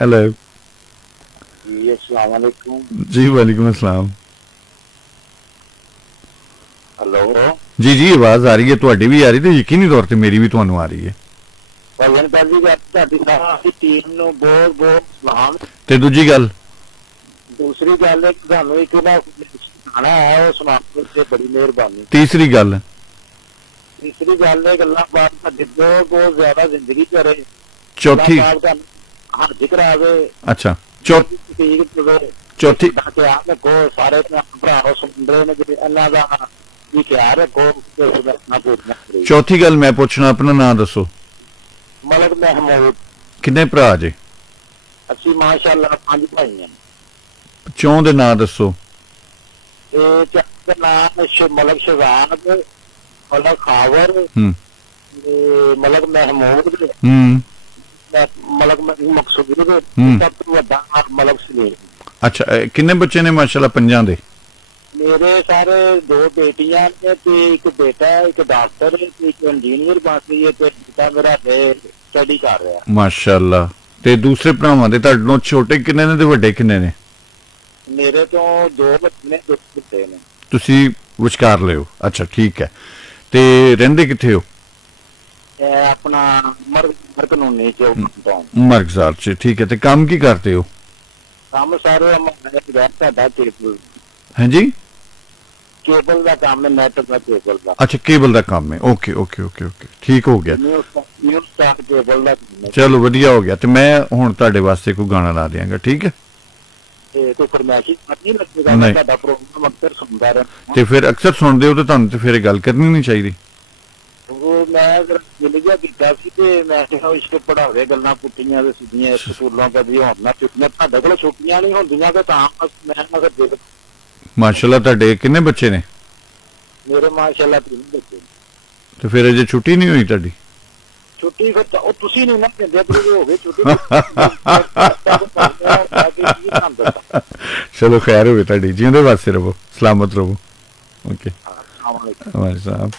Hello. जी अस्सलाम वालेकुम। जी वालेकुम अस्सलाम। हेलो जी जी आवाज़ आ रही है, ਤੁਹਾਡੀ ਵੀ ਆ ਰਹੀ ਤੇ ਯਕੀਨੀ ਤੌਰ ਤੇ ਮੇਰੀ ਵੀ ਤੁਹਾਨੂੰ ਆ ਰਹੀ ਹੈ। ਭਜਨ ਕਰ ਜੀ ਤੁਹਾਡੀ ਸਾਰੀ ਟੀਮ ਨੂੰ ਬਹੁਤ ਬਹੁਤ ਸਲਾਮ। ਤੇ ਦੂਜੀ ਗੱਲ ਦੂਸਰੀ ਗੱਲ ਇੱਕ ਤੁਹਾਨੂੰ ਇੱਕ ਨਾ ਸੁਣਾਣਾ ਹੈ, ਉਹ ਸੁਣਾਉਣ ਤੇ ਬੜੀ ਮਿਹਰਬਾਨੀ। ਤੀਸਰੀ ਗੱਲ ਤੀਸਰੀ ਗੱਲ ਇਹ ਗੱਲਾਂ ਬਾਤ ਤੁਹਾਡੀ ਬਹੁਤ ਬਹੁਤ ਜ਼ਿਆਦਾ ਜ਼ਿੰਦਗੀ ਕਰੇ। ਚੌਥੀ ਅੱਲਾਹ ਪਾਕ ਤੁਹਾਨੂੰ ਹੱਜ ਕਰਾਵੇ। ਅੱਛਾ ਚੌਥੀ ਠੀਕ ਹੋਵੇ। ਚੌਥੀ ਧਿਆਨ ਰੱਖੋ, ਸਾਰੇ ਭਰਾ ਸੁਣ ਰਹੇ ਨੇ ਕਿ ਇਹਨਾਂ ਦਾ ਵੀ ਖਿਆਲ ਰੱਖੋ ਕਿ ਨਾ ਭੁੱਲਣਾ ਕਰੇ। ਚੌਥੀ ਗੱਲ ਮੈਂ ਪੁੱਛਣਾ, ਆਪਣਾ ਨਾਂ ਦੱਸੋ। ਮਲਕ ਮਹਿਮੂਦ। ਕਿੰਨੇ ਭਰਾ ਜੇ? ਅਸੀਂ ਮਾਸ਼ਾਅੱਲਾ 5 ਭਾਈ ਹਾਂ। ਚੌਂ ਦੇ ਨਾਂ ਦੱਸੋ। ਇਹ ਦਾ ਨਾਮ ਮਲਕ ਸ਼ਹਜ਼ਾਦ, ਮਲਕ ਖਾਵਰ, ਮਲਕ ਮਹਿਮੂਦ, ਮਲਕ ਮਕਸੂਦ, ਸਭ ਤੋਂ ਵੱਡਾ ਮਲਕ ਸਲੀਮ। ਅੱਛਾ ਕਿੰਨੇ ਬੱਚੇ ਨੇ ਮਾਸ਼ਾਅੱਲਾ ਪੰਜਾਂ ਦੇ? ਮੇਰੇ ਸਾਰੇ 2 ਬੇਟੀਆਂ ਨੇ ਤੇ ਇੱਕ ਬੇਟਾ ਹੈ, ਇੱਕ ਡਾਕਟਰ ਹੈ ਤੇ ਇੱਕ ਇੰਜੀਨੀਅਰ ਬਣ ਰਹੀ ਹੈ ਤੇ ਪਿਤਾ ਮੇਰਾ ਸਟੱਡੀ ਕਰ ਰਿਹਾ। ਮਾਸ਼ਾਅੱਲਾ। ਤੇ ਦੂਸਰੇ ਭਰਾਵਾਂ ਦੇ ਤੁਹਾਡੇ ਤੋਂ ਛੋਟੇ ਕਿੰਨੇ ਨੇ ਤੇ ਵੱਡੇ ਕਿੰਨੇ ਨੇ? ਮੇਰੇ ਤੋਂ 2 ਬੱਚੇ ਨੇ, 2 ਬੇਟੇ ਨੇ। ਤੁਸੀਂ ਵਿਚਕਾਰ ਲਿਓ। ਅੱਛਾ ਠੀਕ ਹੈ। ਤੇ ਰਹਿੰਦੇ ਕਿੱਥੇ ਹੋ? ਆਪਣਾ ਮਰ ਕਾਨੂੰਨੀ ਚ ਮਰਗਜ਼ਾਰ ਚ। ਠੀਕ ਹੈ। ਤੇ ਕੰਮ ਕੀ ਕਰਦੇ ਹੋ? ਕੰਮ ਸਾਰੇ ਸਾਡਾ ਹਾਂਜੀ ਕੇਬਲ ਦਾ ਕੰਮ ਹੈ, ਨੈਟ ਦਾ ਕੇਬਲ ਦਾ। ਅੱਛਾ ਕੇਬਲ ਦਾ ਕੰਮ ਹੈ। ਓਕੇ ਓਕੇ ਓਕੇ ਓਕੇ ਠੀਕ ਹੋ ਗਿਆ। ਨਿਊ ਸਟਾਰ ਕੇਬਲ ਦਾ। ਚਲੋ ਵਧੀਆ ਹੋ ਗਿਆ। ਤੇ ਮੈਂ ਹੁਣ ਤੁਹਾਡੇ ਵਾਸਤੇ ਕੋਈ ਗਾਣਾ ਲਾ ਦਿਆਂਗਾ। ਠੀਕ ਹੈ। ਤੇ ਕੋਈ ਫਰਮਾਇਸ਼ ਨਹੀਂ ਲੱਗੇਗਾ, ਤੁਹਾਡਾ ਪ੍ਰੋਗਰਾਮ ਅਕਸਰ ਸੁਣਦਾ ਰਹਿੰਦਾ। ਤੇ ਫਿਰ ਅਕਸਰ ਸੁਣਦੇ ਹੋ ਤੇ ਤੁਹਾਨੂੰ ਤੇ ਫਿਰ ਇਹ ਗੱਲ ਕਰਨੀ ਨਹੀਂ ਚਾਹੀਦੀ। ਉਹ ਮੈਂ ਜਿਲਜਾ ਕੀਤਾ ਸੀ ਤੇ ਮੈਂ ਕਿਹਾ ਇਸ਼ਕ ਪੜਾਵੇ ਗੱਲਾਂ ਪੁੱਟੀਆਂ ਤੇ ਸਿੱਧੀਆਂ ਸਕੂਲਾਂ ਕਦੀ ਹੋਣ ਨਾ ਛੁੱਟੀਆਂ। ਤੁਹਾਡੇ ਕੋਲ ਛੁੱਟੀਆਂ ਨਹੀਂ ਹੁੰਦੀਆਂ ਤੇ ਤਾਂ ਮੈਂ ਮਗਰ ਮਾਸ਼ਾਅੱਲਾ। ਤੁਹਾਡੇ ਕਿੰਨੇ ਬੱਚੇ ਨੇ? ਮੇਰੇ ਮਾਸ਼ਾਅੱਲਾ 3 ਬੱਚੇ। ਤੇ ਫਿਰ ਅਜੇ ਛੁੱਟੀ ਨਹੀਂ ਹੋਈ ਤੁਹਾਡੀ? ਛੁੱਟੀ ਫਿਰ ਉਹ ਤੁਸੀਂ ਨਹੀਂ ਨਾ ਦਿੰਦੇ, ਤੁਸੀਂ ਹੋ ਗਏ ਛੁੱਟੀ। ਚਲੋ ਖੈਰ ਹੋਵੇ ਤੁਹਾਡੀ, ਜਿਉਂਦੇ ਵਾਸਤੇ ਰਹੋ, ਸਲਾਮਤ ਰਹੋ। ਓਕੇ। ਵਾਹਿਗੁਰੂ ਸਾਹਿਬ।